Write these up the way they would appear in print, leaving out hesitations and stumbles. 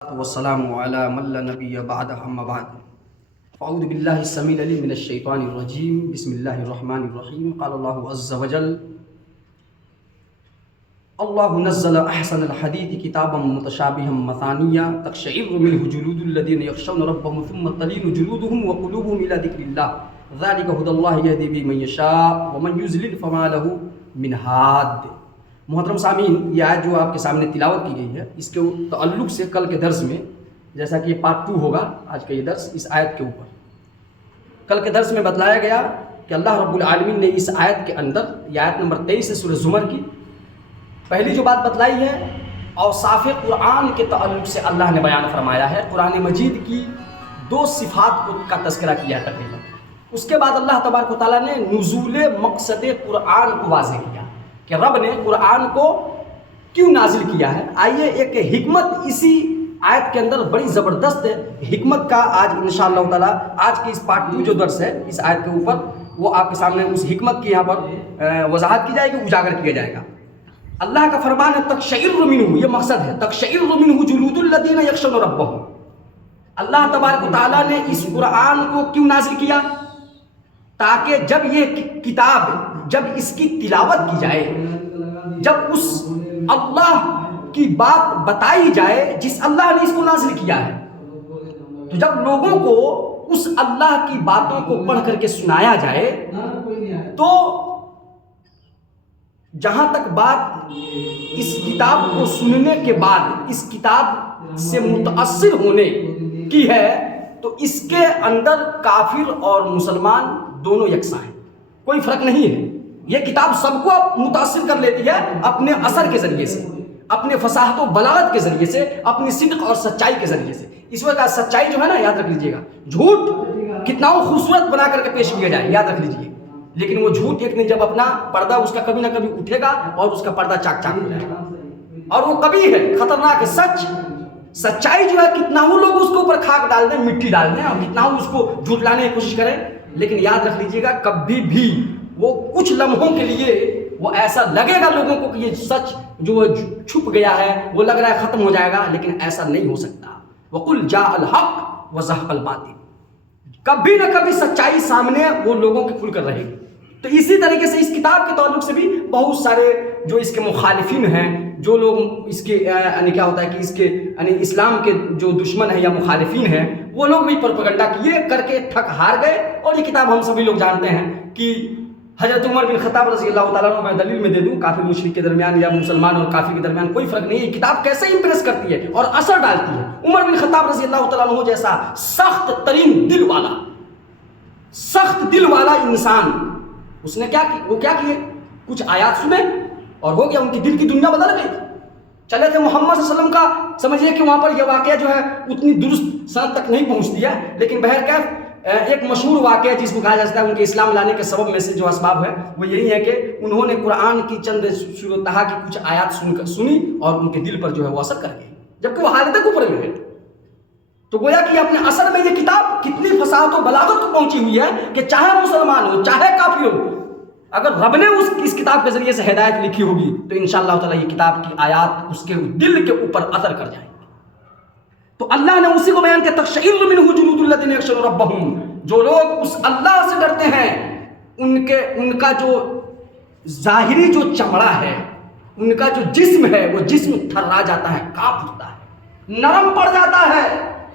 والسلام على من لا نبي بعده أما بعد فأعوذ بالله السميع العليم من الشيطان الرجيم بسم الله الرحمن الرحيم قال الله عز وجل الله نزل أحسن الحديث كتابا متشابها مثانيا تقشعر منه جلود الذين يخشون ربهم ثم تلين جلودهم وقلوبهم إلى ذكر الله ذلك هدى الله يهدي به من يشاء ومن يضلل فما له من هاد۔ محترم سامعین، یہ آیت جو آپ کے سامنے تلاوت کی گئی ہے اس کے تعلق سے کل کے درس میں، جیسا کہ یہ پارٹ 2 ہوگا آج کا یہ درس اس آیت کے اوپر، کل کے درس میں بتلایا گیا کہ اللہ رب العالمین نے اس آیت کے اندر، یہ آیت نمبر 23 سے سورہ زمر کی پہلی جو بات بتلائی ہے، اوصاف قرآن کے تعلق سے اللہ نے بیان فرمایا ہے۔ قرآن مجید کی 2 صفات کا تذکرہ کیا ہے تقریباً۔ اس کے بعد اللہ تبارک و تعالیٰ نے نزول مقصد قرآن کو واضح کیا کہ رب نے قرآن کو کیوں نازل کیا ہے۔ آئیے ایک حکمت اسی آیت کے اندر بڑی زبردست حکمت کا آج انشاءاللہ تعالیٰ آج کی اس پارٹ 2 جو درس ہے اس آیت کے اوپر، وہ آپ کے سامنے اس حکمت کی یہاں پر وضاحت کی جائے گی، اجاگر کیا جائے گا۔ اللہ کا فرمان ہے تقشعر منہ، یہ مقصد ہے تقشعر منہ جلود الذین یخشون ربہم۔ اللہ تبارک و تعالیٰ نے اس قرآن کو کیوں نازل کیا؟ تاکہ جب یہ کتاب، جب اس کی تلاوت کی جائے، جب اس اللہ کی بات بتائی جائے جس اللہ نے اس کو نازل کیا ہے، تو جب لوگوں کو اس اللہ کی باتوں کو پڑھ کر کے سنایا جائے تو جہاں تک بات اس کتاب کو سننے کے بعد اس کتاب سے متاثر ہونے کی ہے، تو اس کے اندر کافر اور مسلمان دونوں یکساں ہیں، کوئی فرق نہیں ہے۔ یہ کتاب سب کو متاثر کر لیتی ہے اپنے اثر کے ذریعے سے، اپنے فصاحت و بلاغت کے ذریعے سے، اپنی صدق اور سچائی کے ذریعے سے۔ اس وقت سچائی جو ہے نا، یاد رکھ لیجئے گا، جھوٹ کتنا خوبصورت بنا کر کے پیش کیا جائے، یاد رکھ لیجئے، لیکن وہ جھوٹ ایک دن جب اپنا پردہ اس کا کبھی نہ کبھی اٹھے گا اور اس کا پردہ چاک چاک ہو جائے گا، اور وہ کبھی ہے خطرناک ہے۔ سچائی جو ہے کتنا ہو لوگ اس کے اوپر خاک ڈال دیں، مٹی ڈال دیں، اور کتنا ہو اس کو جھوٹ لانے کی کوشش کریں، لیکن یاد رکھ لیجئے گا کبھی بھی وہ کچھ لمحوں کے لیے وہ ایسا لگے گا لوگوں کو کہ یہ سچ جو چھپ گیا ہے وہ لگ رہا ہے ختم ہو جائے گا، لیکن ایسا نہیں ہو سکتا۔ وَقُلْ جَاءَ الْحَقُّ وَزَهَقَ الْبَاطِلُ، کبھی نہ کبھی سچائی سامنے وہ لوگوں کے کھل کر رہے گی۔ تو اسی طریقے سے اس کتاب کے تعلق سے بھی بہت سارے جو اس کے مخالفین ہیں، جو لوگ اس کے یعنی کیا ہوتا ہے کہ اس کے یعنی اسلام کے جو دشمن ہیں یا مخالفین ہیں، وہ لوگ بھی پروپیگنڈا کیے کر کے تھک ہار گئے۔ اور یہ کتاب ہم سبھی لوگ جانتے ہیں کہ حضرت عمر بن خطاب رضی اللہ تعالیٰ عنہ، میں دلیل میں دے دوں، کافر مشرک کے درمیان یا مسلمان اور کافر کے درمیان کوئی فرق نہیں ہے، یہ کتاب کیسے امپریس کرتی ہے اور اثر ڈالتی ہے۔ عمر بن خطاب رضی اللہ تعالیٰ عنہ جیسا سخت ترین دل والا، سخت دل والا انسان، اس نے وہ کیا کیے، کچھ آیات سنے اور ہو گیا، ان کی دل کی دنیا بدل گئی۔ چلے تھے محمد صلی اللہ علیہ وسلم کا، سمجھیے کہ وہاں پر یہ واقعہ جو ہے اتنی درست سند تک نہیں پہنچتی ہے، لیکن بہرکیف ایک مشہور واقعہ جس کو کہا جاتا ہے ان کے اسلام لانے کے سبب میں سے جو اسباب ہے وہ یہی ہے کہ انہوں نے قرآن کی چند صورتحا کی کچھ آیات سنی اور ان کے دل پر جو ہے وہ اثر کر گئی، جبکہ وہ حالت کفر میں ہے۔ تو گویا کہ اپنے اثر میں یہ کتاب کتنی فصاحت و بلاغت کو پہنچی ہوئی ہے کہ چاہے مسلمان ہو چاہے کافر ہو، اگر رب نے اس کتاب کے ذریعے سے ہدایت لکھی ہوگی تو انشاءاللہ تعالیٰ یہ کتاب کی آیات اس کے دل کے اوپر اثر کر جائیں گی۔ تو اللہ نے اسی کو بیان کیا، تقشعر منہ جلود الذین یخشون ربہم، جو لوگ اس اللہ سے ڈرتے ہیں ان کا جو ظاہری جو چمڑا ہے، ان کا جو جسم ہے، وہ جسم تھرا جاتا ہے، کانپ اٹھتا ہے، نرم پڑ جاتا ہے،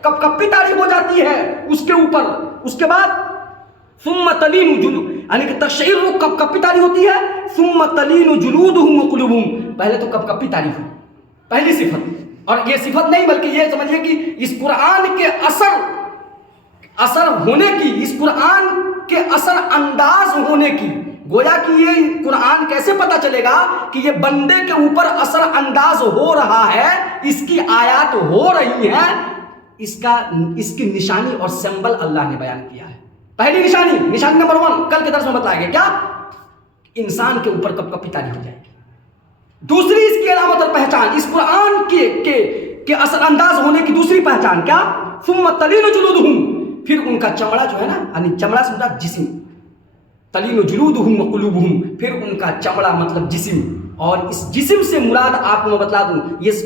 کپ کپی تاری ہو جاتی ہے اس کے اوپر۔ اس کے بعد ثم تلین جلود، یعنی کہ تقشعر کپ کپی تاری ہوتی ہے، ثم تلین جلودہم وقلوبہم، پہلے تو کپ کپی تاری ہوئی، پہلی صفت۔ اور یہ صفت نہیں بلکہ یہ سمجھیے کہ اس قرآن کے اثر ہونے کی، اس قرآن کے اثر انداز ہونے کی، گویا کہ یہ قرآن کیسے پتہ چلے گا کہ یہ بندے کے اوپر اثر انداز ہو رہا ہے، اس کی آیات ہو رہی ہیں، اس کی نشانی اور سمبل اللہ نے بیان کیا ہے۔ پہلی نشانی نمبر 1 کل کے درس میں بتایا گیا، کیا؟ انسان کے اوپر کپ کپی تاری ہو جائے گی۔ دوسری اس کی علامت اور پہچان، اس قرآن کے اثر انداز ہونے کی دوسری پہچان کیا؟ ثم تلین جلودہم، پھر ان کا چمڑا جو ہے نا، یعنی چمڑا سے مراد جسم، تلین جلودہم وقلوبہم، پھر ان کا چمڑا مطلب جسم، اور اس جسم سے مراد آپ کو میں بتلا دوں، یہ